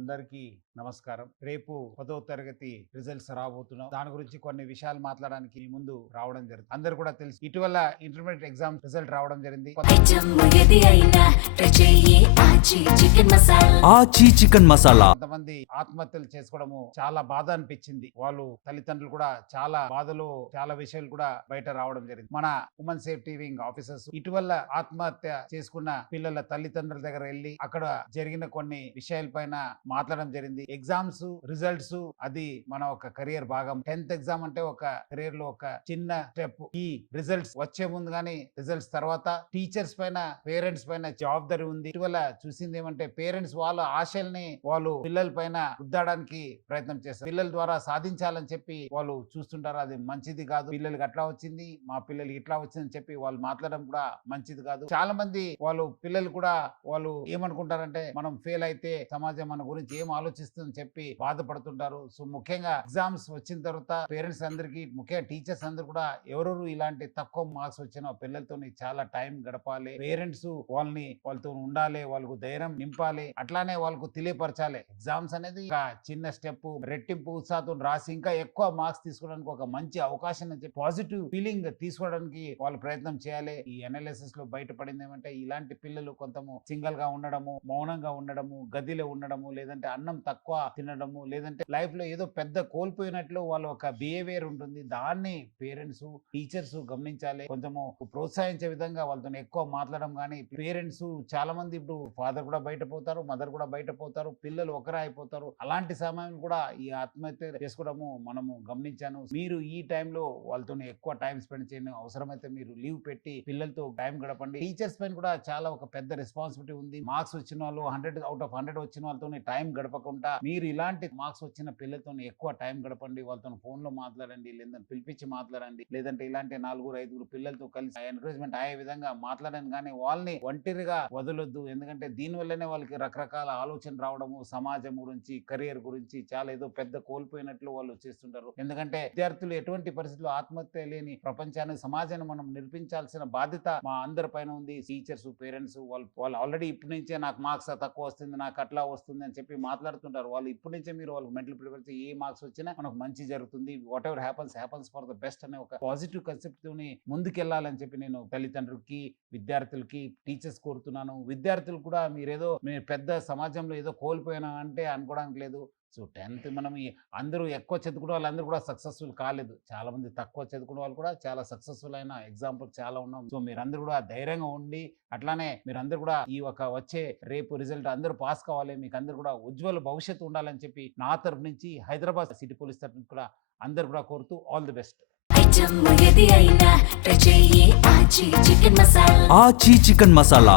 అందరికీ నమస్కారం. రేపు 10వ తరగతి రిజల్ట్స్ రాబోతున్నాం. దాని గురించి కొన్ని విషయాలు మాట్లాడడానికి మీ ముందు రావడం జరిగింది. అందరు కూడా తెలుసు, ఇటీవల ఇంటర్మీడియట్ ఎగ్జామ్ రిజల్ట్ రావడం జరిగింది. కొంతమంది ఆత్మహత్యలు చేసుకోవడము చాలా బాధ అనిపించింది. వాళ్ళు తల్లిదండ్రులు కూడా చాలా బాధలు, చాలా విషయాలు కూడా బయట రావడం జరిగింది. మన ఉమెన్ సేఫ్టీ వింగ్ ఆఫీసర్స్ ఇటీవల ఆత్మహత్య చేసుకున్న పిల్లల తల్లిదండ్రుల దగ్గర వెళ్ళి అక్కడ జరిగిన కొన్ని విషయాల పైన మాట్లాడడం జరిగింది. ఎగ్జామ్స్ రిజల్ట్స్ అది మన ఒక కెరియర్ భాగం. 10th ఎగ్జామ్ అంటే ఒక కెరియర్ లో ఒక చిన్న స్టెప్. ఈ రిజల్ట్స్ వచ్చే ముందు గానీ రిజల్ట్స్ తర్వాత టీచర్స్ పైన, పేరెంట్స్ పైన జవాబుదారీ ఉంది. ఇటీవల చూసింది ఏమంటే పేరెంట్స్ వాళ్ళ ఆశల్ని వాళ్ళు పిల్లల పైన రుద్దడానికి ప్రయత్నం చేస్తారు. పిల్లల ద్వారా సాధించాలని చెప్పి వాళ్ళు చూస్తుంటారు. అది మంచిది కాదు. పిల్లలకి అట్లా వచ్చింది, మా పిల్లలకి ఇట్లా వచ్చిందని చెప్పి వాళ్ళు మాట్లాడడం కూడా మంచిది కాదు. చాలా మంది వాళ్ళు పిల్లలు కూడా వాళ్ళు ఏమనుకుంటారంటే మనం ఫెయిల్ అయితే సమాజం మన గురించి ఏం ఆలోచిస్తుందని చెప్పి బాధపడుతుంటారు. సో ముఖ్యంగా ఎగ్జామ్స్ వచ్చిన తర్వాత పేరెంట్స్ అందరికి, ముఖ్యంగా టీచర్స్ అందరు కూడా ఎవరెవరు ఇలాంటి తక్కువ మార్క్స్ వచ్చిన పిల్లలతో చాలా టైం గడపాలి. పేరెంట్స్ వాళ్ళతో ఉండాలి, వాళ్ళకు ధైర్యం నింపాలి, అట్లానే వాళ్ళకు తెలియపరచాలి. ఎగ్జామ్స్ అనేది ఒక చిన్న స్టెప్. రెట్టింపు ఉత్సాహంతో రాసి ఇంకా ఎక్కువ మార్క్స్ తీసుకోవడానికి ఒక మంచి అవకాశం అని చెప్పి పాజిటివ్ ఫీలింగ్ తీసుకోవడానికి వాళ్ళు ప్రయత్నం చేయాలి. ఈ అనాలిసిస్ లో బయటపడింది ఏమంటే ఇలాంటి పిల్లలు కొంతము సింగిల్ గా ఉండడము, మౌనంగా ఉండడము, గదిలో ఉండడము, లేదంటే అన్నం తక్కువ తినడము, లేదంటే లైఫ్ లో ఏదో పెద్ద కోల్పోయినట్లు వాళ్ళ ఒక బిహేవియర్ ఉంటుంది. దాన్ని పేరెంట్స్, టీచర్స్ గమనించాలి. కొంచెము ప్రోత్సహించే విధంగా వాళ్ళతో ఎక్కువ మాట్లాడడం. కానీ పేరెంట్స్ చాలా మంది ఇప్పుడు ఫాదర్ కూడా బయట పోతారు, మదర్ కూడా బయట పోతారు, పిల్లలు ఒకరే అయిపోతారు. అలాంటి సమయం కూడా ఈ ఆత్మహత్య చేసుకోవడము మనము గమనించాను. మీరు ఈ టైంలో వాళ్ళతో ఎక్కువ టైం స్పెండ్ చేయండి. అవసరమైతే మీరు లీవ్ పెట్టి పిల్లలతో టైం గడపండి. టీచర్స్ పైన కూడా చాలా ఒక పెద్ద రెస్పాన్సిబిలిటీ ఉంది. మార్క్స్ వచ్చిన వాళ్ళు 100 out of 100 వచ్చిన వాళ్ళతో టైం గడపకుండా మీరు ఇలాంటి మార్క్స్ వచ్చిన పిల్లలతో ఎక్కువ టైం గడపండి. వాళ్ళతో ఫోన్ లో మాట్లాడండి, లేదంటే పిలిపించి మాట్లాడండి, లేదంటే ఇలాంటి 4-5 పిల్లలతో కలిసి ఎంకరేజ్మెంట్ అయ్యే విధంగా మాట్లాడండి. కానీ వాళ్ళని ఒంటరిగా వదలొద్దు. ఎందుకంటే దీని వల్లనే వాళ్ళకి రకరకాల ఆలోచన రావడము, సమాజం గురించి, కెరియర్ గురించి చాలా ఏదో పెద్ద కోల్పోయినట్లు వాళ్ళు చేస్తుంటారు. ఎందుకంటే విద్యార్థులు ఎటువంటి పరిస్థితుల్లో ఆత్మహత్య లేని ప్రపంచాన్ని, సమాజాన్ని మనం నిర్మించాల్సిన బాధ్యత మా అందరి పైన ఉంది. టీచర్స్, పేరెంట్స్ వాళ్ళు ఆల్రెడీ ఇప్పటి నుంచే నాకు మార్క్స్ తక్కువ వస్తుంది, నాకు అట్లా వస్తుంది అని చెప్పి మాట్లాడుతుంటారు. వాళ్ళు ఇప్పటి నుంచే మీరు వాళ్ళకి మెంటల్ ప్రిపేర్ చేసి ఏ మార్క్స్ వచ్చినా మనకు మంచి జరుగుతుంది, what ever happens for the best అనే ఒక పాజిటివ్ కాన్సెప్ట్ తోని ముందుకెళ్లాలని చెప్పి నేను తల్లిదండ్రులకి, విద్యార్థులకి, టీచర్స్ కోరుతున్నాను. విద్యార్థులు కూడా మీరు పెద్ద సమాజంలో ఏదో కోల్పోయినా అంటే అనుకోవడానికి లేదు. సో 10th మనం అందరూ ఎక్కువ చదువుకునే వాళ్ళందరూ కూడా సక్సెస్ఫుల్ కాలేదు. చాలా మంది తక్కువ చదువుకునే వాళ్ళు కూడా చాలా సక్సెస్ఫుల్ అయిన ఎగ్జాంపుల్ చాలా ఉన్నాం. సో మీరందరూ కూడా ధైర్యంగా ఉండి, అట్లానే మీరందరూ కూడా ఈ ఒక వచ్చే రేపు రిజల్ట్ అందరూ పాస్ కావాలి, మీకు అందరూ కూడా ఉజ్వల భవిష్యత్తు ఉండాలని చెప్పి నా తరపు నుంచి, హైదరాబాద్ సిటీ పోలీస్ తరపు నుంచి కూడా అందరు కూడా కోరుతూ ఆల్ ది బెస్ట్. ఆచి చికెన్ మసాలా